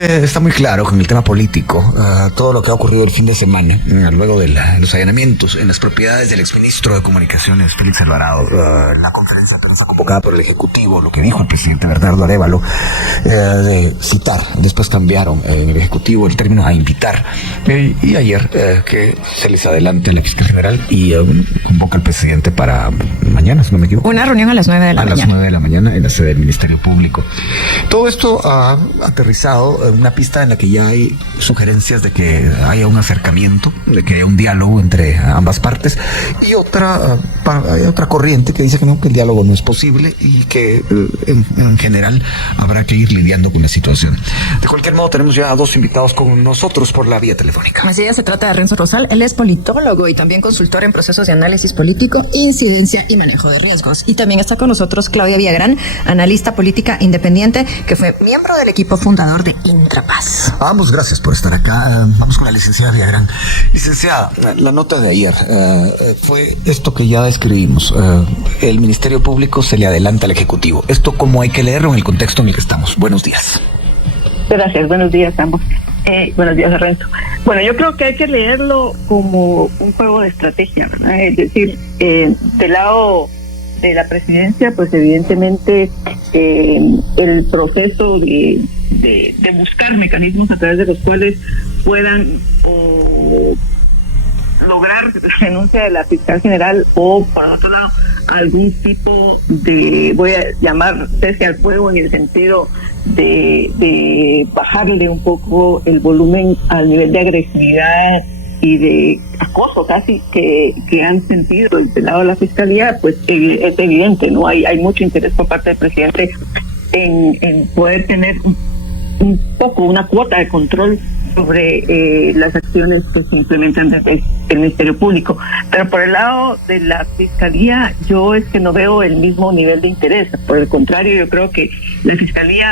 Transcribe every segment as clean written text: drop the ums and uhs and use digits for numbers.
Está muy claro con el tema político, todo lo que ha ocurrido el fin de semana, luego de los allanamientos en las propiedades del exministro de Comunicaciones, Félix Alvarado, la conferencia de prensa convocada por el Ejecutivo, lo que dijo el presidente Bernardo Arévalo, de citar, después cambiaron en el Ejecutivo el término a invitar, y ayer que se les adelante la fiscal general y convoca al presidente para mañana, si no me equivoco. Una reunión a las 9 de la mañana. A las 9 de la mañana en la sede del Ministerio Público. Todo esto ha aterrizado una pista en la que ya hay sugerencias de que haya un acercamiento, de que haya un diálogo entre ambas partes, y hay otra corriente que dice que no, que el diálogo no es posible y que en general habrá que ir lidiando con la situación. De cualquier modo, tenemos ya a dos invitados con nosotros por la vía telefónica. Así es, se trata de Renzo Rosal. Él es politólogo y también consultor en procesos de análisis político, incidencia y manejo de riesgos. Y también está con nosotros Claudia Villagrán, analista política independiente, que fue miembro del equipo fundador de Intrapaz. Ambos, gracias por estar acá. Vamos con la licenciada Villagrán. Licenciada, la nota de ayer fue esto que ya describimos. El Ministerio Público se le adelanta al Ejecutivo. ¿Esto cómo hay que leerlo en el contexto en el que estamos? Buenos días. Gracias, buenos días a ambos. Buenos días, Renzo. Bueno, yo creo que hay que leerlo como un juego de estrategia, ¿verdad? Es decir, del lado de la presidencia, pues evidentemente el proceso de buscar mecanismos a través de los cuales puedan lograr la renuncia de la fiscal general o, por otro lado, algún tipo de, voy a llamar cese al fuego en el sentido de bajarle un poco el volumen al nivel de agresividad y de acoso casi que han sentido del lado de la fiscalía, pues es evidente, ¿no? Hay mucho interés por parte del presidente en poder tener un poco, una cuota de control sobre las acciones que se implementan desde el Ministerio Público. Pero por el lado de la Fiscalía, yo es que no veo el mismo nivel de interés. Por el contrario, yo creo que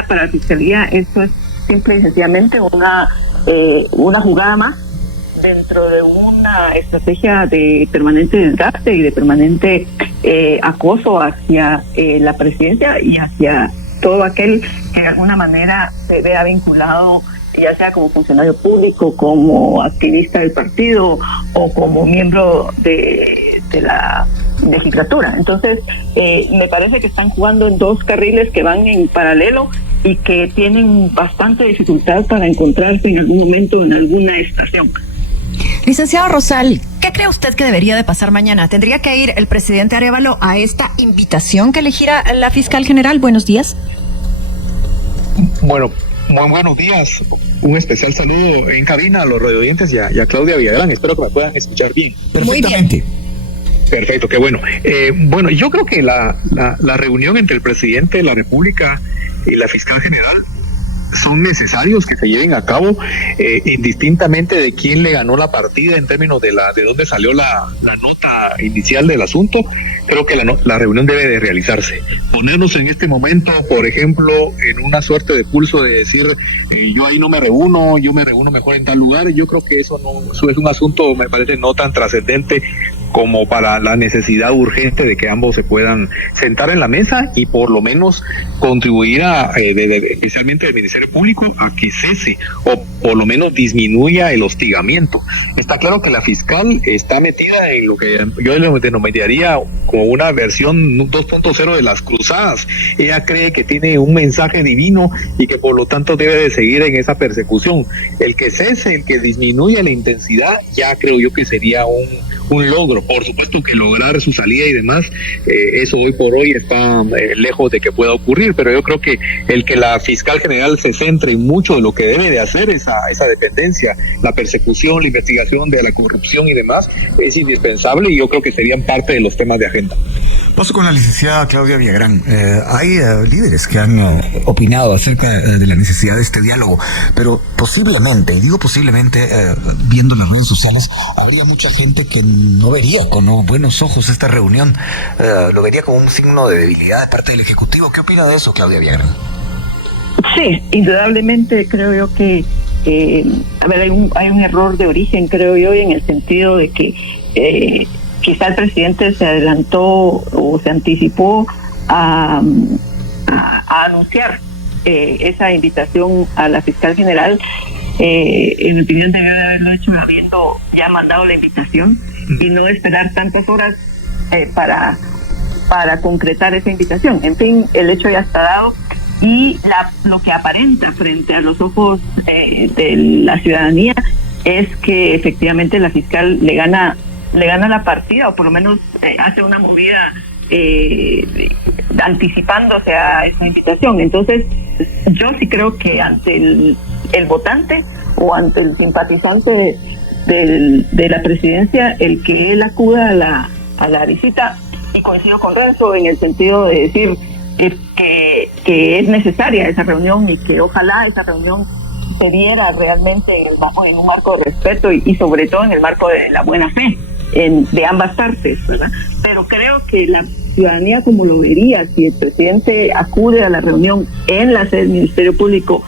para la Fiscalía esto es simple y sencillamente una jugada más dentro de una estrategia de permanente desgaste y de permanente acoso hacia la presidencia y hacia todo aquel que de alguna manera se vea vinculado, ya sea como funcionario público, como activista del partido o como miembro de la legislatura. Entonces, me parece que están jugando en dos carriles que van en paralelo y que tienen bastante dificultad para encontrarse en algún momento en alguna estación. Licenciado Rosal, ¿qué cree usted que debería de pasar mañana? ¿Tendría que ir el presidente Arévalo a esta invitación que elegirá la fiscal general? Buenos días. Bueno, muy buenos días. Un especial saludo en cabina a los radioyentes y a Claudia Villagrán. Espero que me puedan escuchar bien. Perfectamente. Perfecto, qué bueno. Bueno, yo creo que la reunión entre el presidente de la República y la fiscal general son necesarios que se lleven a cabo indistintamente de quién le ganó la partida en términos de dónde salió la nota inicial del asunto. Creo que la reunión debe de realizarse. Ponernos en este momento, por ejemplo, en una suerte de pulso de decir yo ahí no me reúno, yo me reúno mejor en tal lugar. Yo creo que eso es un asunto, me parece, no tan trascendente como para la necesidad urgente de que ambos se puedan sentar en la mesa y por lo menos contribuir especialmente el Ministerio Público, a que cese o por lo menos disminuya el hostigamiento. Está claro que la fiscal está metida en lo que yo le denominaría como una versión 2.0 de las cruzadas. Ella cree que tiene un mensaje divino y que por lo tanto debe de seguir en esa persecución. El que cese, el que disminuya la intensidad, ya creo yo que sería un logro. Por supuesto que lograr su salida y demás, eso hoy por hoy está lejos de que pueda ocurrir, pero yo creo que el que la fiscal general se centre en mucho de lo que debe de hacer esa dependencia, la persecución, la investigación de la corrupción y demás, es indispensable y yo creo que serían parte de los temas de agenda. Paso con la licenciada Claudia Villagrán. Hay líderes que han opinado acerca de la necesidad de este diálogo, pero posiblemente, digo posiblemente, viendo las redes sociales, habría mucha gente que no vería con buenos ojos esta reunión, lo vería como un signo de debilidad de parte del Ejecutivo. ¿Qué opina de eso, Claudia Villagrán? Sí, indudablemente creo yo que hay un error de origen, creo yo, en el sentido de que quizá el presidente se adelantó o se anticipó a anunciar esa invitación a la fiscal general. En mi opinión debió de haberlo hecho habiendo ya mandado la invitación y no esperar tantas horas para concretar esa invitación. En fin, el hecho ya está dado y lo que aparenta frente a los ojos de la ciudadanía es que efectivamente la fiscal le gana la partida, o por lo menos hace una movida anticipándose a esa invitación. Entonces yo sí creo que ante el votante o ante el simpatizante de la presidencia, el que él acuda a la visita, y coincido con Renzo en el sentido de decir que es necesaria esa reunión y que ojalá esa reunión se diera realmente en un marco de respeto y sobre todo en el marco de la buena fe de ambas partes, ¿verdad? Pero creo que la ciudadanía, como lo vería si el presidente acude a la reunión en la sede del Ministerio Público,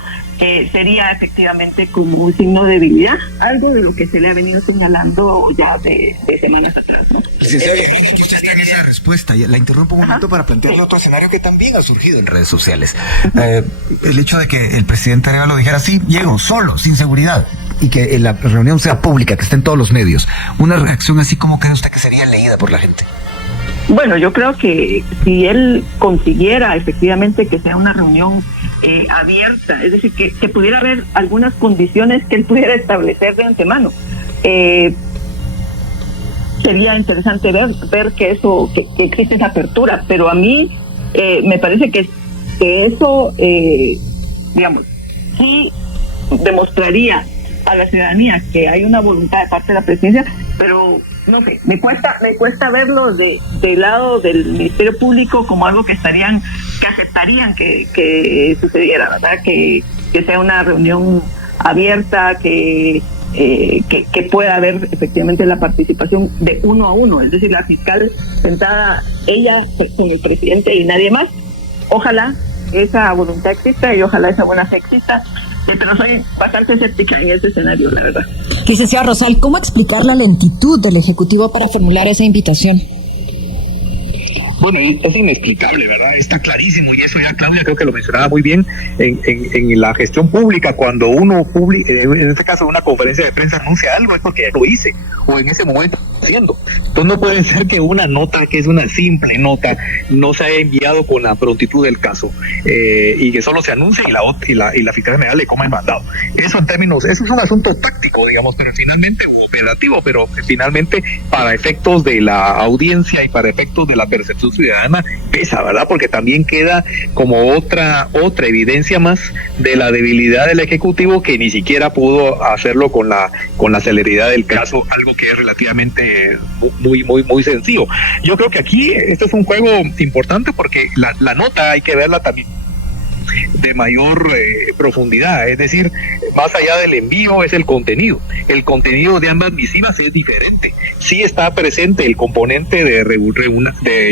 sería efectivamente como un signo de debilidad, algo de lo que se le ha venido señalando ya de semanas atrás, ¿no? Licenciada, que usted tiene esa respuesta. La interrumpo un momento para plantearle otro escenario que también ha surgido en redes sociales. El hecho de que el presidente Arevalo dijera, sí, llego solo, sin seguridad, y que la reunión sea pública, que esté en todos los medios. Una reacción así, como cree usted que sería leída por la gente? Bueno, yo creo que si él consiguiera efectivamente que sea una reunión abierta, es decir, que pudiera haber algunas condiciones que él pudiera establecer de antemano, sería interesante ver que existe esa apertura, pero a mí me parece que eso, digamos, sí demostraría a la ciudadanía que hay una voluntad de parte de la presidencia, pero no sé, me cuesta verlo del lado del Ministerio Público como algo que aceptarían que sucediera, ¿verdad? Que sea una reunión abierta, que pueda haber efectivamente la participación de uno a uno, es decir, la fiscal sentada, ella con el presidente y nadie más. Ojalá esa voluntad exista y ojalá esa buena fe exista, pero soy bastante escéptica en ese escenario, la verdad. Licenciada Rosal, ¿cómo explicar la lentitud del Ejecutivo para formular esa invitación? Bueno, es inexplicable, ¿verdad? Está clarísimo, y eso ya Claudia creo que lo mencionaba muy bien en la gestión pública. Cuando uno en este caso una conferencia de prensa anuncia algo, es porque lo hice, o en ese momento haciendo. Entonces no puede ser que una nota, que es una simple nota, no se haya enviado con la prontitud del caso, y que solo se anuncie y la fiscal general le coma el mandado. Eso es un asunto táctico, digamos, pero finalmente, o operativo, pero finalmente para efectos de la audiencia y para efectos de la percepción ciudadana pesa, ¿verdad? Porque también queda como otra evidencia más de la debilidad del Ejecutivo, que ni siquiera pudo hacerlo con la celeridad del caso, algo que es relativamente muy sencillo. Yo creo que aquí este es un juego importante, porque la nota hay que verla también de mayor profundidad, es decir, más allá del envío es el contenido. El contenido de ambas misivas es diferente. Sí está presente el componente de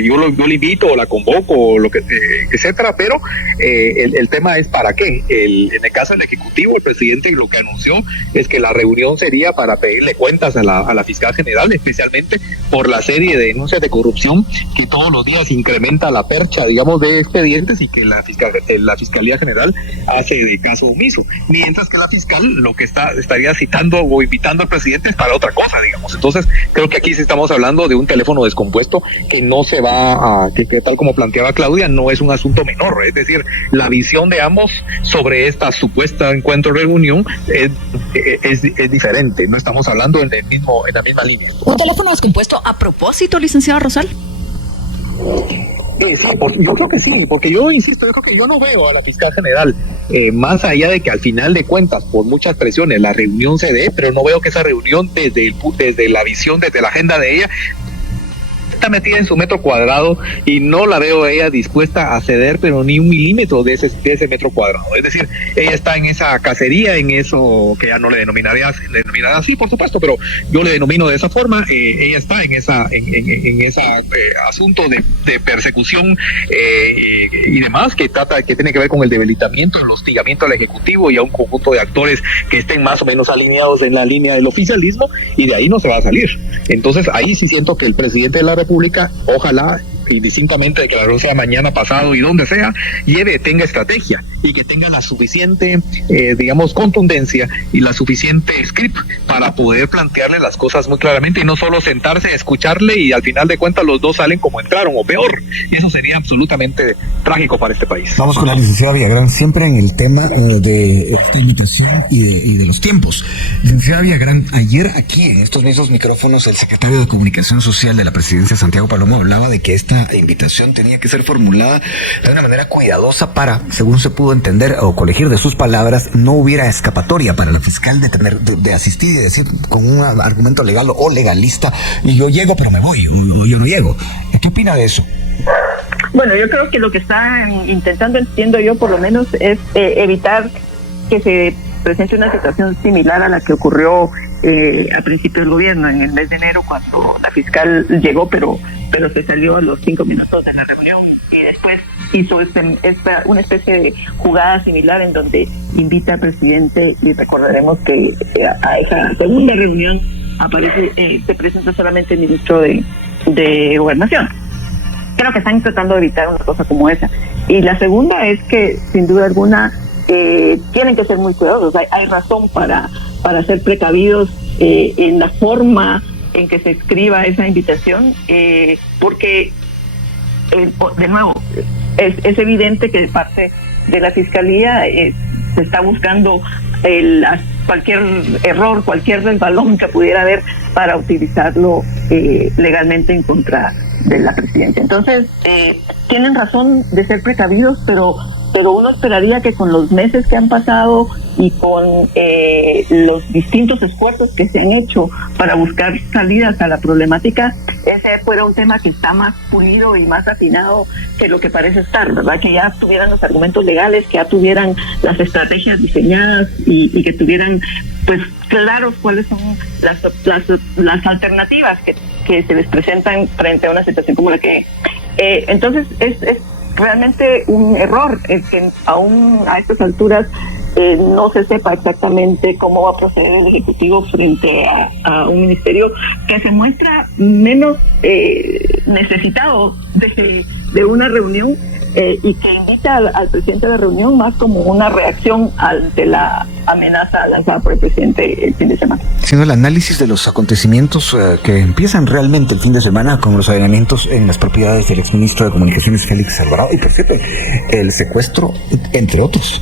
yo le invito o la convoco o lo que etcétera, pero el tema es para qué. En el caso del Ejecutivo, el presidente lo que anunció es que la reunión sería para pedirle cuentas a la fiscal general, especialmente por la serie de denuncias de corrupción que todos los días incrementa la percha, digamos, de expedientes, y que la Fiscalía General hace de caso omiso, mientras que la fiscal lo que estaría citando o invitando al presidente es para otra cosa, digamos. Entonces creo que aquí sí estamos hablando de un teléfono descompuesto que no se va a, que tal como planteaba Claudia, no es un asunto menor. Es decir, la visión de ambos sobre esta supuesta reunión es diferente. No estamos hablando en la misma línea. ¿Un teléfono descompuesto a propósito, licenciada Rosal? Sí, pues yo creo que sí, porque yo insisto, yo creo que yo no veo a la fiscal general, más allá de que al final de cuentas, por muchas presiones, la reunión se dé, pero no veo que esa reunión desde la visión, desde la agenda de ella, está metida en su metro cuadrado, y no la veo ella dispuesta a ceder, pero ni un milímetro de ese metro cuadrado. Es decir, ella está en esa cacería, en eso que ya no le denominará así, por supuesto, pero yo le denomino de esa forma. Ella está en ese asunto de persecución y demás, que tiene que ver con el debilitamiento, el hostigamiento al Ejecutivo y a un conjunto de actores que estén más o menos alineados en la línea del oficialismo, y de ahí no se va a salir. Entonces ahí sí siento que el presidente de la República, ojalá indistintamente de que la reunión sea mañana, pasado y donde sea, tenga estrategia y que tenga la suficiente, contundencia y la suficiente script para poder plantearle las cosas muy claramente y no solo sentarse a escucharle y al final de cuentas los dos salen como entraron o peor. Eso sería absolutamente trágico para este país. Vamos con la licenciada Villagrán, siempre en el tema de esta invitación y de los tiempos. Licenciada Villagrán, ayer aquí en estos mismos micrófonos el secretario de Comunicación Social de la Presidencia, Santiago Palomo, hablaba de que esta invitación tenía que ser formulada de una manera cuidadosa para, según se pudo entender o colegir de sus palabras, no hubiera escapatoria para el fiscal de asistir y decir con un argumento legal o legalista, y yo llego pero me voy, o yo no llego. ¿Qué opina de eso? Bueno, yo creo que lo que están intentando, entiendo yo por lo menos, es evitar que se presente una situación similar a la que ocurrió a principio del gobierno, en el mes de enero, cuando la fiscal llegó, pero se salió a los 5 minutos de la reunión y después hizo una especie de jugada similar en donde invita al presidente, y recordaremos que a esa segunda reunión se presenta solamente el ministro de Gobernación. Creo que están tratando de evitar una cosa como esa. Y la segunda es que, sin duda alguna, tienen que ser muy cuidadosos. Hay razón para ser precavidos en la forma en que se escriba esa invitación, porque, de nuevo, es evidente que de parte de la Fiscalía se está buscando cualquier error, cualquier resbalón que pudiera haber para utilizarlo legalmente en contra de la presidencia. Entonces, tienen razón de ser precavidos, pero uno esperaría que con los meses que han pasado y con los distintos esfuerzos que se han hecho para buscar salidas a la problemática, ese fuera un tema que está más pulido y más afinado que lo que parece estar, ¿verdad? Que ya tuvieran los argumentos legales, que ya tuvieran las estrategias diseñadas y que tuvieran, pues, claros cuáles son las alternativas que se les presentan frente a una situación como la que... entonces, es realmente un error que aún a estas alturas no se sepa exactamente cómo va a proceder el Ejecutivo frente a un ministerio que se muestra menos necesitado de una reunión y que invita al presidente a la reunión más como una reacción ante la amenaza lanzada por el presidente el fin de semana. Haciendo el análisis de los acontecimientos que empiezan realmente el fin de semana con los allanamientos en las propiedades del exministro de Comunicaciones Félix Alvarado, y por cierto, el secuestro, entre otros,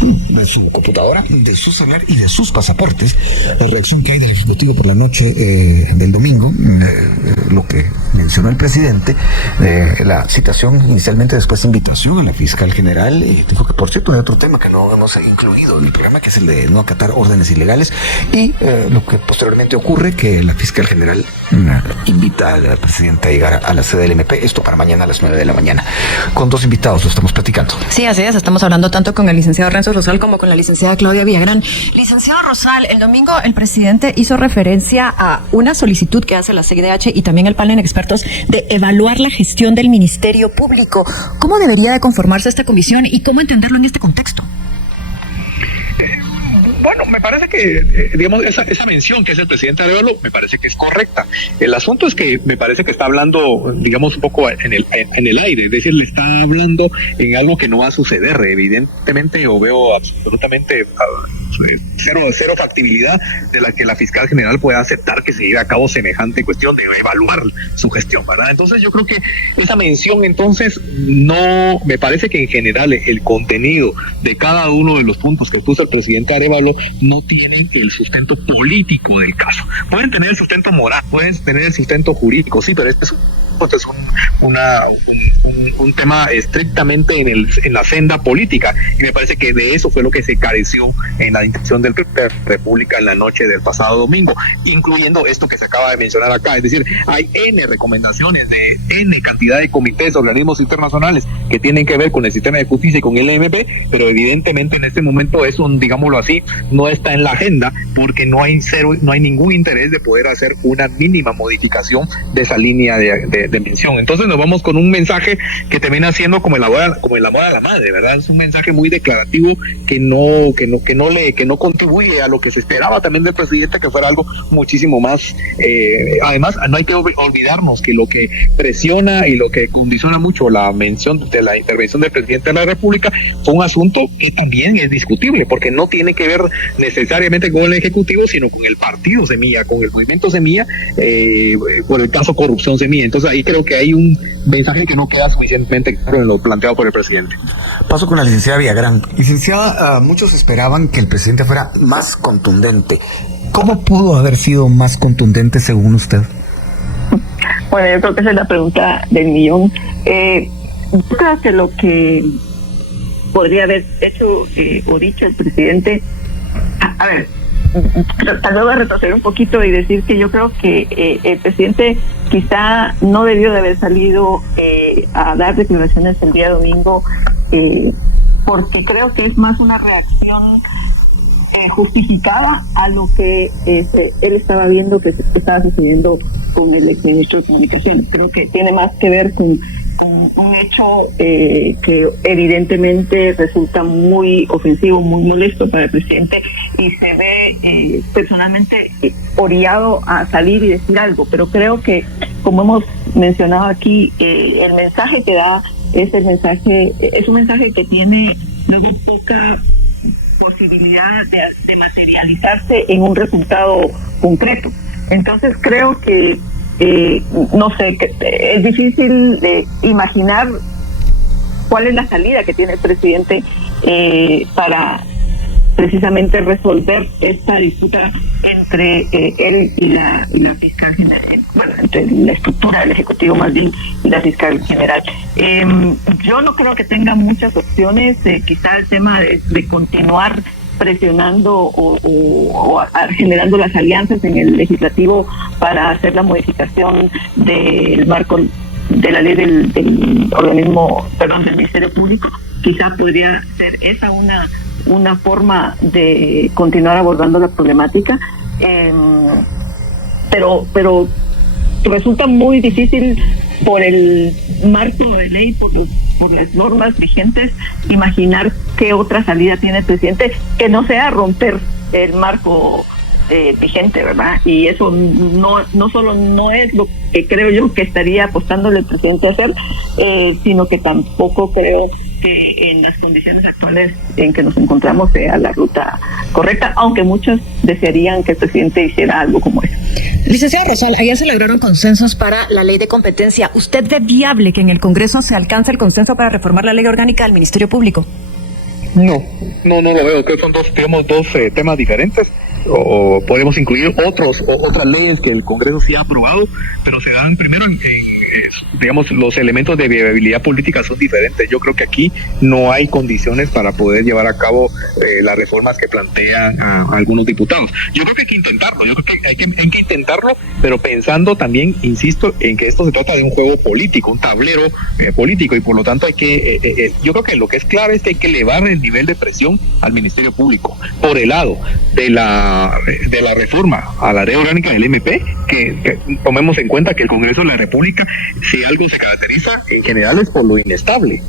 de su computadora, de su celular y de sus pasaportes, la reacción que hay del Ejecutivo por la noche del domingo, lo que mencionó el presidente, la citación inicialmente, después invitación a la fiscal general, dijo que por cierto hay otro tema que no hemos incluido en el programa, que es el de no acatar órdenes ilegales, y lo que posteriormente ocurre, que la fiscal general invita al presidente a llegar a la sede del MP, esto para mañana a las 9 de la mañana. Con dos invitados lo estamos platicando. Sí, así es, estamos hablando tanto con el licenciado Renzo Rosal como con la licenciada Claudia Villagrán. Licenciado Rosal, el domingo el presidente hizo referencia a una solicitud que hace la CIDH y también el panel de expertos de evaluar la gestión del Ministerio Público. ¿Cómo debería de conformarse esta comisión y cómo entenderlo en este contexto? Bueno, me parece que, esa mención que hace el presidente Arévalo, me parece que es correcta. El asunto es que me parece que está hablando, un poco en el aire, es decir, le está hablando en algo que no va a suceder. Evidentemente, o veo absolutamente cero factibilidad de la que la fiscal general pueda aceptar que se lleve a cabo semejante cuestión de evaluar su gestión, ¿verdad? Entonces yo creo que esa mención, entonces, no, me parece que en general el contenido de cada uno de los puntos que puso el presidente Arévalo no tiene el sustento político del caso. Pueden tener el sustento moral, pueden tener el sustento jurídico, sí, pero este es un tema estrictamente en la senda política, y me parece que de eso fue lo que se careció en la intención del presidente de la República en la noche del pasado domingo, incluyendo esto que se acaba de mencionar acá. Es decir, hay N recomendaciones de N cantidad de comités, organismos internacionales que tienen que ver con el sistema de justicia y con el MP, pero evidentemente en este momento eso, digámoslo así, no está en la agenda, porque no hay ningún interés de poder hacer una mínima modificación de esa línea de mención. Entonces nos vamos con un mensaje mensaje que termina siendo como el amor a la madre, ¿verdad? Es un mensaje muy declarativo que no contribuye a lo que se esperaba también del presidente, que fuera algo muchísimo más. Además, no hay que olvidarnos que lo que presiona y lo que condiciona mucho la mención de la intervención del presidente de la República fue un asunto que también es discutible, porque no tiene que ver necesariamente con el Ejecutivo, sino con el partido Semilla, con el movimiento Semilla, por el caso corrupción Semilla. Entonces ahí creo que hay un mensaje que no queda suficientemente claro en lo planteado por el presidente. Paso con la licenciada Villagrán. Licenciada, muchos esperaban que el presidente fuera más contundente. ¿Cómo pudo haber sido más contundente según usted? Bueno, yo creo que esa es la pregunta del millón. Yo creo que lo que podría haber hecho o dicho el presidente, a ver, tal vez voy a retroceder un poquito y decir que yo creo que el presidente quizá no debió de haber salido a dar declaraciones el día domingo, porque creo que es más una reacción justificada a lo que él estaba viendo que estaba sucediendo con el exministro de Comunicaciones. Creo que tiene más que ver con un hecho que evidentemente resulta muy ofensivo, muy molesto para el presidente, y se ve personalmente orillado a salir y decir algo. Pero creo que, como hemos mencionado aquí, el mensaje que da es un mensaje que tiene luego poca posibilidad de materializarse en un resultado concreto. Entonces creo que no sé, que es difícil de imaginar cuál es la salida que tiene el presidente para precisamente resolver esta disputa entre él y la fiscal general, bueno, entre la estructura del Ejecutivo más bien y la fiscal general. Yo no creo que tenga muchas opciones, quizá el tema de continuar presionando o generando las alianzas en el legislativo para hacer la modificación del marco de la ley del organismo, perdón, del Ministerio Público. Quizá podría ser esa una forma de continuar abordando la problemática, pero resulta muy difícil por el marco de ley, por las normas vigentes, imaginar qué otra salida tiene el presidente que no sea romper el marco vigente, ¿verdad? Y eso no solo no es lo que creo yo que estaría apostándole el presidente a hacer, sino que tampoco creo que en las condiciones actuales en que nos encontramos sea la ruta correcta, aunque muchos desearían que el presidente hiciera algo como eso. Licenciada Rosal, ayer se lograron consensos para la ley de competencia. ¿Usted ve viable que en el Congreso se alcance el consenso para reformar la ley orgánica del Ministerio Público? No lo veo. Creo que son dos temas diferentes. O podemos incluir otras leyes que el Congreso sí ha aprobado, pero se dan primero digamos, los elementos de viabilidad política son diferentes. Yo creo que aquí no hay condiciones para poder llevar a cabo las reformas que plantean algunos diputados. Yo creo que hay que intentarlo, hay que intentarlo, pero pensando también, insisto, en que esto se trata de un juego político, un tablero político, y por lo tanto yo creo que lo que es clave es que hay que elevar el nivel de presión al Ministerio Público por el lado de la reforma a la ley orgánica del MP, que tomemos en cuenta que el Congreso de la República, si algo se caracteriza en general, es por lo inestable,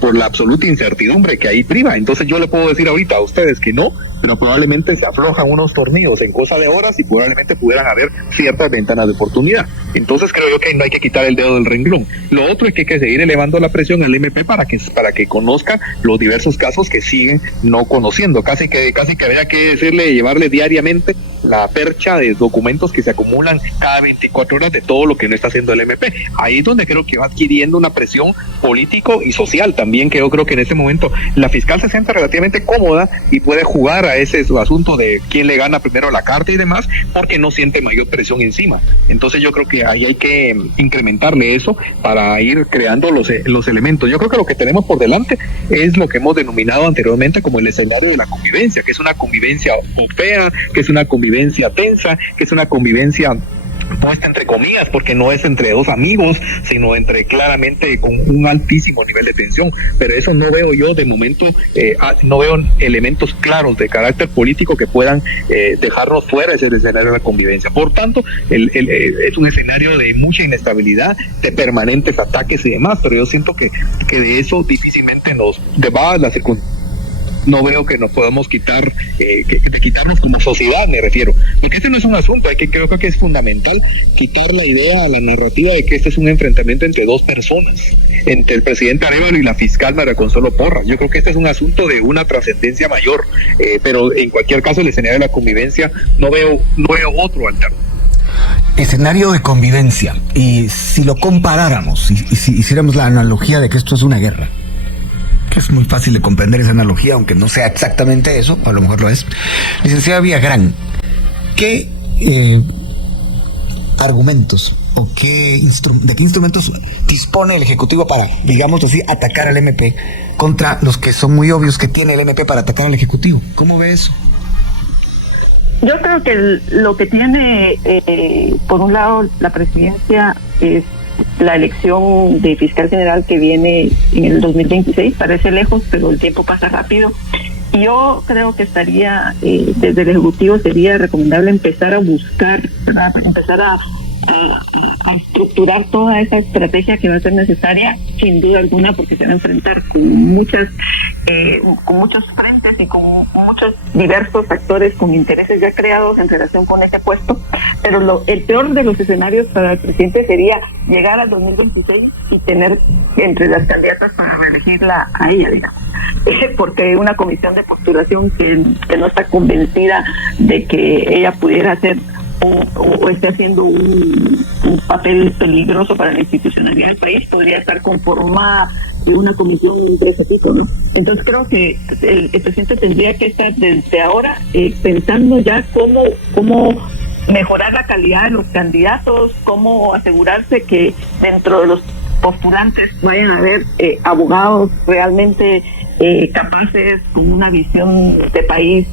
por la absoluta incertidumbre que ahí priva. Entonces yo le puedo decir ahorita a ustedes que no, pero probablemente se aflojan unos tornillos en cosa de horas y probablemente pudieran haber ciertas ventanas de oportunidad. Entonces creo yo que no hay que quitar el dedo del renglón. Lo otro es que hay que seguir elevando la presión al MP para que conozca los diversos casos que siguen no conociendo. Casi que habría que llevarle diariamente la percha de documentos que se acumulan cada 24 horas de todo lo que no está haciendo el MP. Ahí es donde creo que va adquiriendo una presión político y social también, que yo creo que en ese momento la fiscal se siente relativamente cómoda y puede jugar a ese su asunto de quién le gana primero la carta y demás, porque no siente mayor presión encima. Entonces yo creo que ahí hay que incrementarle eso para ir creando los elementos. Yo creo que lo que tenemos por delante es lo que hemos denominado anteriormente como el escenario de la convivencia, que es una convivencia fea, que es una convivencia tensa, que es una convivencia puesta entre comillas, porque no es entre dos amigos, sino entre claramente con un altísimo nivel de tensión. Pero eso no veo yo de momento, no veo elementos claros de carácter político que puedan dejarnos fuera de ese escenario de la convivencia. Por tanto, es un escenario de mucha inestabilidad, de permanentes ataques y demás, pero yo siento que de eso difícilmente nos deba la circunstancia. No veo que nos podamos quitar, de quitarnos como sociedad, me refiero. Porque este no es un asunto, creo que es fundamental quitar la idea, la narrativa de que este es un enfrentamiento entre dos personas, entre el presidente Arévalo y la fiscal María Consuelo Porras. Yo creo que este es un asunto de una trascendencia mayor, pero en cualquier caso el escenario de la convivencia no veo otro alterno. Escenario de convivencia, y si lo comparáramos, y si hiciéramos la analogía de que esto es una guerra, que es muy fácil de comprender esa analogía, aunque no sea exactamente eso, a lo mejor lo es. Licenciada Villagrán, ¿qué argumentos o de qué instrumentos dispone el Ejecutivo para, digamos así, atacar al MP contra los que son muy obvios que tiene el MP para atacar al Ejecutivo? ¿Cómo ve eso? Yo creo que lo que tiene, por un lado, la presidencia es la elección de fiscal general que viene en el 2026. Parece lejos, pero el tiempo pasa rápido. Y yo creo que estaría, desde el Ejecutivo sería recomendable empezar a buscar, ¿verdad? Empezar a estructurar toda esa estrategia que va a ser necesaria, sin duda alguna, porque se va a enfrentar con muchos frentes y con muchos diversos actores con intereses ya creados en relación con ese puesto. Pero el peor de los escenarios para el presidente sería llegar al 2026 y tener entre las candidatas para reelegirla a ella, digamos, porque una comisión de postulación que no está convencida de que ella pudiera hacer o esté haciendo un papel peligroso para la institucionalidad del país, podría estar conformada de una comisión de ese tipo, ¿no? Entonces creo que el presidente tendría que estar desde ahora pensando ya cómo mejorar la calidad de los candidatos, cómo asegurarse que dentro de los postulantes vayan a haber abogados realmente capaces, con una visión de país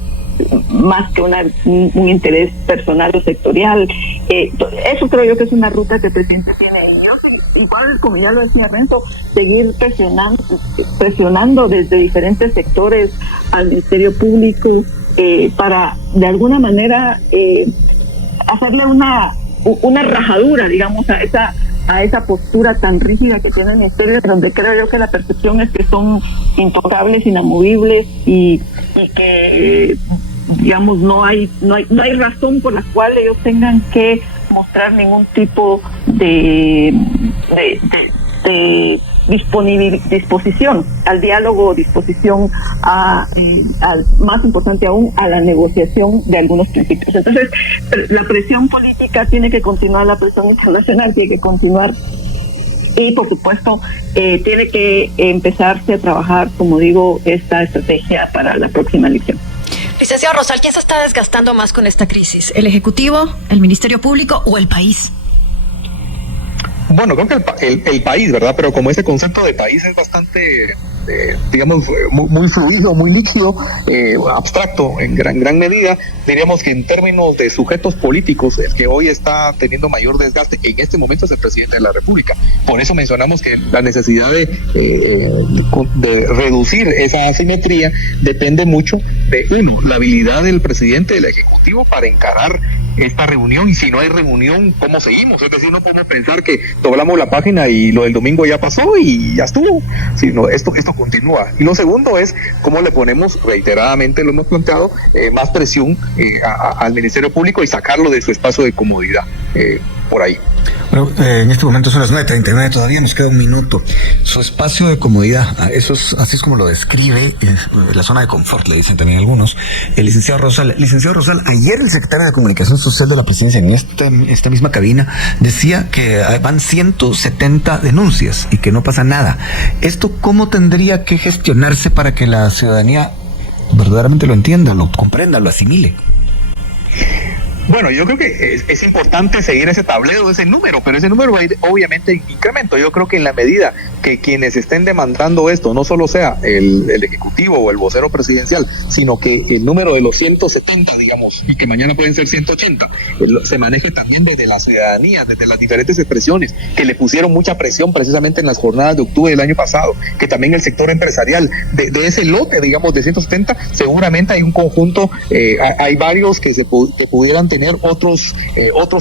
más que un interés personal o sectorial. Eso creo yo que es una ruta que el presidente tiene. Y yo, igual como ya lo decía Renzo, seguir presionando desde diferentes sectores al Ministerio Público para de alguna manera hacerle una rajadura, digamos, a esa postura tan rígida que tiene el Ministerio, donde creo yo que la percepción es que son intocables, inamovibles y que digamos no hay razón por la cual ellos tengan que mostrar ningún tipo de disposición al diálogo, disposición más importante aún, a la negociación de algunos principios. Entonces, la presión política tiene que continuar, la presión internacional tiene que continuar, y por supuesto tiene que empezarse a trabajar, como digo, esta estrategia para la próxima elección. Licenciado Rosal, ¿quién se está desgastando más con esta crisis? ¿El Ejecutivo, el Ministerio Público o el país? Bueno, creo que el país, ¿verdad? Pero como ese concepto de país es bastante, digamos, muy fluido, muy líquido, abstracto en gran medida, diríamos que en términos de sujetos políticos, el que hoy está teniendo mayor desgaste en este momento es el presidente de la República. Por eso mencionamos que la necesidad de reducir esa asimetría depende mucho de, la habilidad del presidente del Ejecutivo para encarar esta reunión, y si no hay reunión, ¿cómo seguimos? Es decir, no podemos pensar que doblamos la página y lo del domingo ya pasó y ya estuvo, sino esto continúa. Y lo segundo es cómo le ponemos, reiteradamente lo hemos planteado, más presión al Ministerio Público y sacarlo de su espacio de comodidad por ahí. Bueno, en este momento son las 9:39, todavía nos queda un minuto. Su espacio de comodidad, así es como lo describe, la zona de confort, le dicen también algunos, el licenciado Rosal. Licenciado Rosal, ayer el secretario de Comunicación Social de la Presidencia en esta misma cabina decía que van 170 denuncias y que no pasa nada. ¿Esto cómo tendría que gestionarse para que la ciudadanía verdaderamente lo entienda, lo comprenda, lo asimile? Bueno, yo creo que es importante seguir ese tablero, ese número, pero ese número va a ir obviamente en incremento. Yo creo que en la medida que quienes estén demandando esto no solo sea el Ejecutivo o el vocero presidencial, sino que el número de los 170, digamos, y que mañana pueden ser 180, se maneje también desde la ciudadanía, desde las diferentes expresiones, que le pusieron mucha presión precisamente en las jornadas de octubre del año pasado, que también el sector empresarial, de ese lote, digamos, de 170, seguramente hay un conjunto, hay varios que pudieran tener otros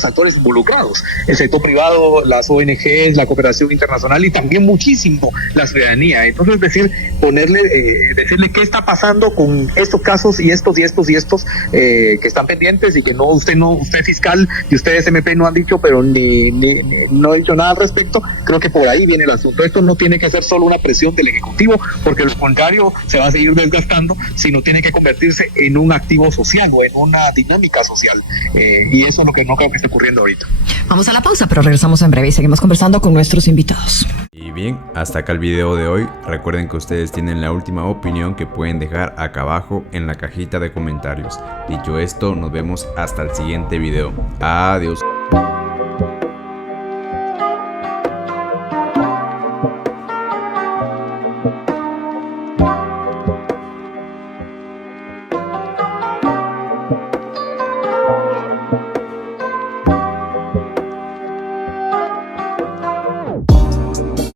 actores involucrados, el sector privado, las ONGs, la cooperación internacional y también muchísimo la ciudadanía. Entonces decirle qué está pasando con estos casos y estos que están pendientes y que usted fiscal y ustedes MP no han dicho, pero no ha dicho nada al respecto. Creo que por ahí viene el asunto. Esto no tiene que ser solo una presión del Ejecutivo, porque lo contrario se va a seguir desgastando, sino tiene que convertirse en un activo social o en una dinámica social. Y eso es lo que no creo que esté ocurriendo ahorita. Vamos a la pausa, pero regresamos en breve y seguimos conversando con nuestros invitados. Y bien, hasta acá el video de hoy. Recuerden que ustedes tienen la última opinión que pueden dejar acá abajo en la cajita de comentarios. Dicho esto, nos vemos hasta el siguiente video. Adiós.